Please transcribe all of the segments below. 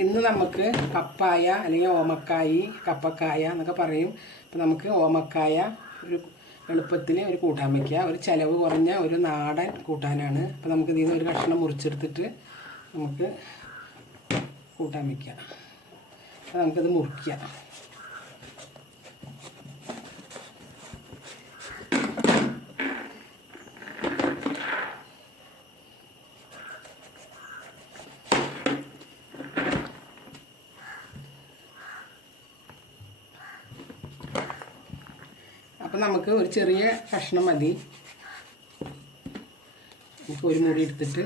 ഇന്ന് നമുക്ക് പപ്പായ അല്ലെങ്കിൽ ഓമക്കായി കപ്പക്കായ എന്നൊക്കെ പറയും. അപ്പം നമുക്ക് ഓമക്കായ ഒരു എളുപ്പത്തിൽ ഒരു കൂട്ടാൻ വയ്ക്കുക ഒരു ചിലവ് കുറഞ്ഞ ഒരു നാടൻ കൂട്ടാനാണ്. അപ്പം നമുക്ക് ഇതിൽ നിന്ന് ഒരു കഷ്ണം മുറിച്ചെടുത്തിട്ട് നമുക്ക് കൂട്ടാൻ വയ്ക്കുക അപ്പം നമുക്കത് മുറിക്കാം. അപ്പം നമുക്ക് ഒരു ചെറിയ കഷ്ണം മതി. നമുക്ക് ഒരു മുറി എടുത്തിട്ട്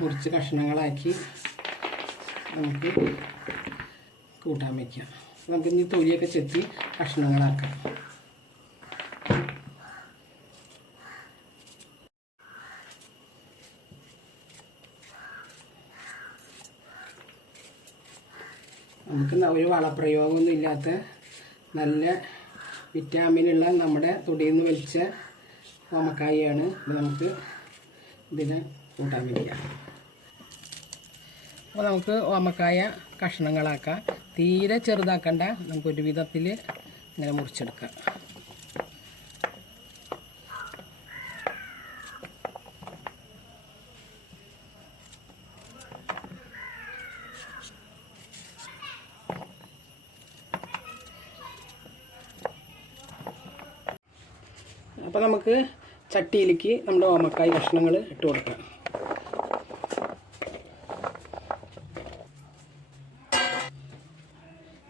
മുറിച്ച് കഷ്ണങ്ങളാക്കി നമുക്ക് കൂട്ടാൻ വയ്ക്കാം നമുക്ക് ഇനി തൊലിയൊക്കെ ചെത്തി കഷ്ണങ്ങളാക്കാം. നമുക്ക് ഒരു വളപ്രയോഗമൊന്നും ഇല്ലാത്ത നല്ല വിറ്റാമിനുള്ള നമ്മുടെ തൊടിയിൽ നിന്ന് വലിച്ച ഓമക്കായാണ് നമുക്ക് ഇതിനെ കൂട്ടാൻ വേണ്ടിയ അപ്പോൾ നമുക്ക് ഓമക്കായ കഷ്ണങ്ങളാക്കാം. തീരെ ചെറുതാക്കണ്ട. നമുക്ക് ഒരു വിധത്തിൽ ഇങ്ങനെ മുറിച്ചെടുക്കാം. അപ്പോൾ നമുക്ക് ചട്ടിയിലേക്ക് നമ്മുടെ ഓമക്കായ കഷ്ണങ്ങൾ ഇട്ട് കൊടുക്കാം.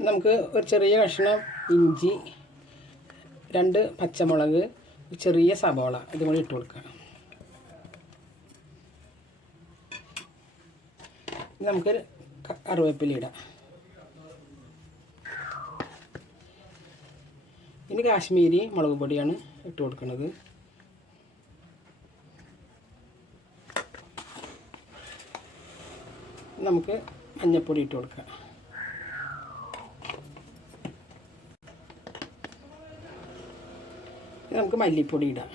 നമുക്ക് ഒരു ചെറിയ കഷ്ണം ഇഞ്ചി രണ്ട് പച്ചമുളക് ചെറിയ സബോള ഇതും കൂടി ഇട്ട് കൊടുക്കാം. നമുക്ക് കറിവേപ്പില ഇടാം. ഇനി കാശ്മീരി മുളക് പൊടിയാണ് ഇട്ട് കൊടുക്കുന്നത് നമുക്ക് മഞ്ഞൾപ്പൊടി ഇട്ട് കൊടുക്കാം. നമുക്ക് മല്ലിപ്പൊടി ഇടാം.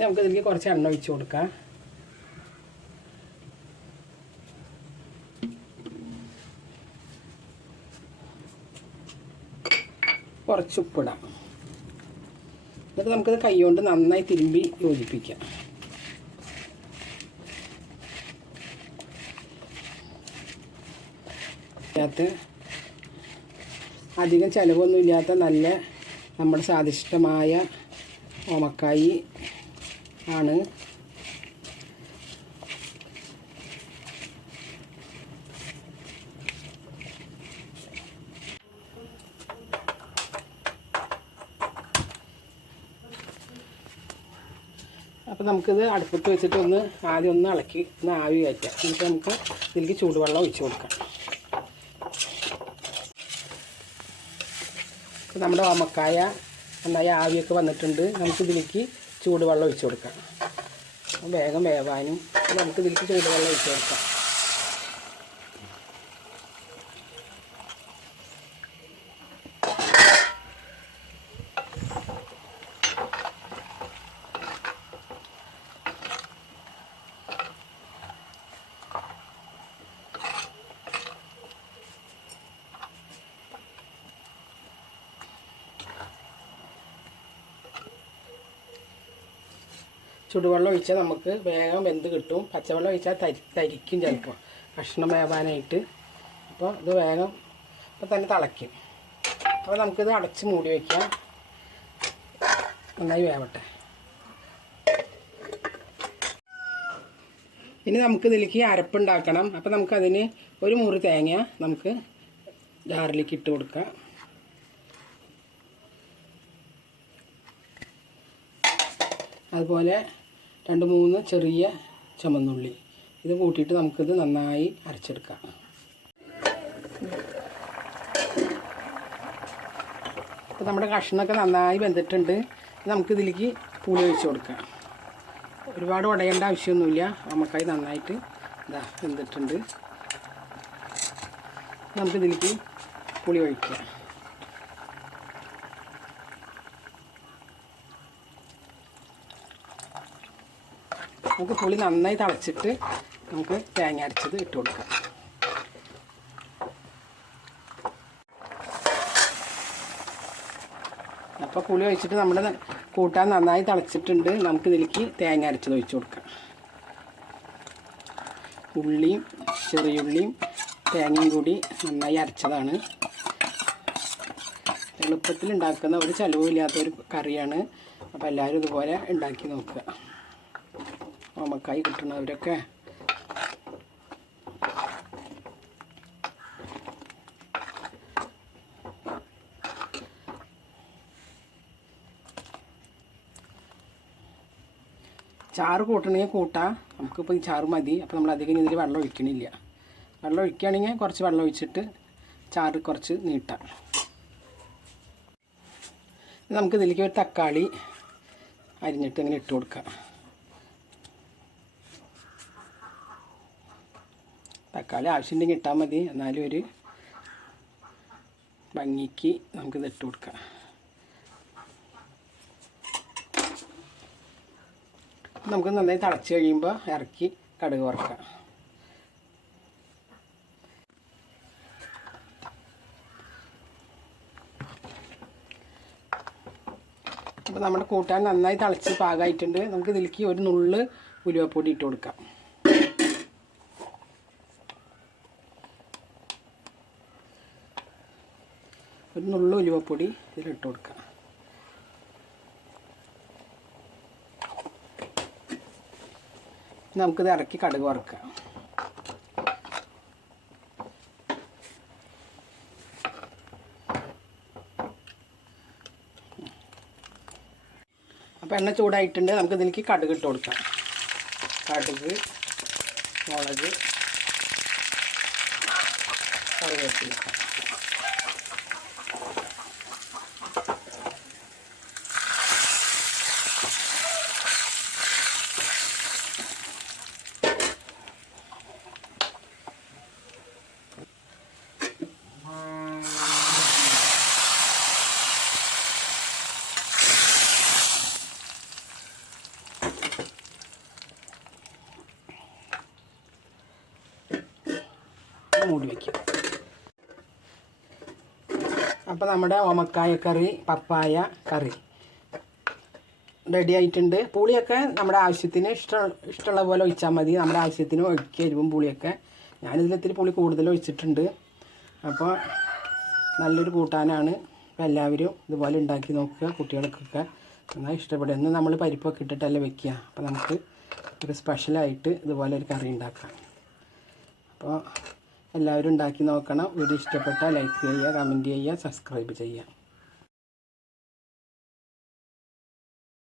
നമുക്ക് ഇതിലേക്ക് കുറച്ച് എണ്ണ ഒഴിച്ച് കൊടുക്കാം. കുറച്ച് ഉപ്പിടാം എന്നിട്ട് നമുക്കിത് കൈകൊണ്ട് നന്നായി തിരുമ്പി യോജിപ്പിക്കാം. അതിനകത്ത് അധികം ചിലവൊന്നും ഇല്ലാത്ത നല്ല നമ്മുടെ സ്വാദിഷ്ടമായ ഓമക്കായി ആണ് അപ്പോൾ നമുക്കിത് അടുപ്പത്ത് വെച്ചിട്ട് ഒന്ന് ആദ്യം ഒന്ന് ഇളക്കി ഒന്ന് ആവി കയറ്റാം എന്നിട്ട് നമുക്ക് ഇതിലേക്ക് ചൂടുവെള്ളം ഒഴിച്ചു കൊടുക്കാം. നമ്മുടെ ഓമക്കായ നന്നായി ആവിയൊക്കെ വന്നിട്ടുണ്ട്. നമുക്ക് ഇതിലേക്ക് ചൂടുവെള്ളം ഒഴിച്ചു കൊടുക്കാം. വേഗം വേവാനും. നമുക്ക് ഇതിലേക്ക് ചൂടുവെള്ളം ഒഴിച്ചു കൊടുക്കാം. ചുടുവെള്ളം ഒഴിച്ചാൽ നമുക്ക് വേഗം വെന്ത് കിട്ടും. പച്ചവെള്ളം ഒഴിച്ചാൽ തരി തരിക്കും ചിലപ്പോൾ ഭക്ഷണം വേവാനായിട്ട്. അപ്പോൾ ഇത് വേഗം ഇപ്പം തന്നെ തിളയ്ക്കും. അപ്പോൾ നമുക്കിത് അടച്ച് മൂടി വയ്ക്കാം. നന്നായി വേവട്ടെ. ഇനി നമുക്ക് ഇതിലേക്ക് അരപ്പുണ്ടാക്കണം അപ്പോൾ നമുക്കതിന് ഒരു മുറി തേങ്ങ നമുക്ക് ജാറിലേക്ക് ഇട്ട് കൊടുക്കാം. അതുപോലെ രണ്ട് മൂന്ന് ചെറിയ ചുമന്നുള്ളി. ഇത് കൂട്ടിയിട്ട് നമുക്കിത് നന്നായി അരച്ചെടുക്കാം. അപ്പോൾ നമ്മുടെ കഷ്ണമൊക്കെ നന്നായി വെന്തിട്ടുണ്ട്. നമുക്കിതിലേക്ക് പുളി ഒഴിച്ച് കൊടുക്കാം. ഒരുപാട് ഉടയേണ്ട ആവശ്യമൊന്നുമില്ല. നമുക്കായി നന്നായിട്ട് ഇതാ വെന്തിട്ടുണ്ട്. നമുക്കിതിലേക്ക് പുളി ഒഴിക്കാം. നമുക്ക് പുളി നന്നായി തിളച്ചിട്ട് നമുക്ക് തേങ്ങ അരച്ചത് ഇട്ട് കൊടുക്കാം. അപ്പോൾ പുളി ഒഴിച്ചിട്ട് നമ്മൾ കൂട്ടാൻ നന്നായി തിളച്ചിട്ടുണ്ട്. നമുക്ക് ഇതിലേക്ക് തേങ്ങ അരച്ചത് ഒഴിച്ചു കൊടുക്കാം. ഉള്ളിയും ചെറിയുള്ളിയും തേങ്ങയും കൂടി നന്നായി അരച്ചതാണ്. എളുപ്പത്തിൽ ഉണ്ടാക്കുന്ന ഒരു ചിലവുമില്ലാത്ത ഒരു കറിയാണ്. അപ്പോൾ എല്ലാവരും ഇതുപോലെ ഉണ്ടാക്കി നോക്കുക. ഓമക്കായി കിട്ടുന്നവരൊക്കെ ചാറ് കൂട്ടണമെങ്കിൽ കൂട്ടാം. നമുക്കിപ്പോൾ ഈ ചാറ് മതി. അപ്പോൾ നമ്മൾ അധികം ഇതിൽ വെള്ളം ഒഴിക്കണില്ല. വെള്ളം ഒഴിക്കുകയാണെങ്കിൽ കുറച്ച് വെള്ളം ഒഴിച്ചിട്ട് ചാറ് കുറച്ച് നീട്ടാം. നമുക്ക് ഇതിലേക്ക് ഒരു തക്കാളി അരിഞ്ഞിട്ട് ഇങ്ങനെ ഇട്ട് കൊടുക്കാം. തക്കാളി ആവശ്യമുണ്ടെങ്കിൽ ഇട്ടാൽ മതി. എന്നാലും ഒരു ഭംഗിക്ക് നമുക്കിത് ഇട്ട് കൊടുക്കാം. നമുക്ക് നന്നായി തിളച്ച് കഴിയുമ്പോൾ ഇറക്കി കടുക് വറക്കാം. അപ്പോൾ നമ്മുടെ കൂട്ടാൻ നന്നായി തിളച്ച് പാകമായിട്ടുണ്ട് നമുക്ക് ഇതിലേക്ക് ഒരു നുള്ള് ഉലുവപ്പൊടി ഇട്ട് കൊടുക്കാം ഒരു നുള്ളു ഉലുവപ്പൊടി ഇതിലിട്ട് കൊടുക്കാം. നമുക്കിത് ഇറക്കി കടുക് വറുക്കാം. അപ്പോൾ എണ്ണ ചൂടായിട്ടുണ്ട്. നമുക്ക് ഇതിലേക്ക് കടുക് ഇട്ട് കൊടുക്കാം. കടുക് മുളക് കറിവേപ്പില. മൂടി വയ്ക്കുക അപ്പോൾ നമ്മുടെ ഓമക്കായ കറി പപ്പായ കറി റെഡി ആയിട്ടുണ്ട്. പുളിയൊക്കെ നമ്മുടെ ആവശ്യത്തിന് ഇഷ്ടം ഇഷ്ടമുള്ള പോലെ ഒഴിച്ചാൽ മതി. നമ്മുടെ ആവശ്യത്തിന് ഒഴിക്കുക എരിവും പുളിയൊക്കെ. ഞാനിതിൽ ഇത്തിരി പുളി കൂടുതൽ ഒഴിച്ചിട്ടുണ്ട്. അപ്പോൾ നല്ലൊരു കൂട്ടാനാണ്. അപ്പോൾ എല്ലാവരും ഇതുപോലെ ഉണ്ടാക്കി നോക്കുക കുട്ടികൾക്കൊക്കെ നന്നായി ഇഷ്ടപ്പെടും എന്ന് നമ്മൾ പരിപ്പൊക്കെ ഇട്ടിട്ടല്ലേ വെക്കുക. അപ്പോൾ നമുക്ക് ഒരു സ്പെഷ്യലായിട്ട് ഇതുപോലെ ഒരു കറി ഉണ്ടാക്കാം. അപ്പോൾ എല്ലാവരും ഉണ്ടാക്കി നോക്കണം. വീഡിയോ ഇഷ്ടപ്പെട്ടാൽ ലൈക്ക് ചെയ്യുക കമന്റ് ചെയ്യുക സബ്സ്ക്രൈബ് ചെയ്യുക.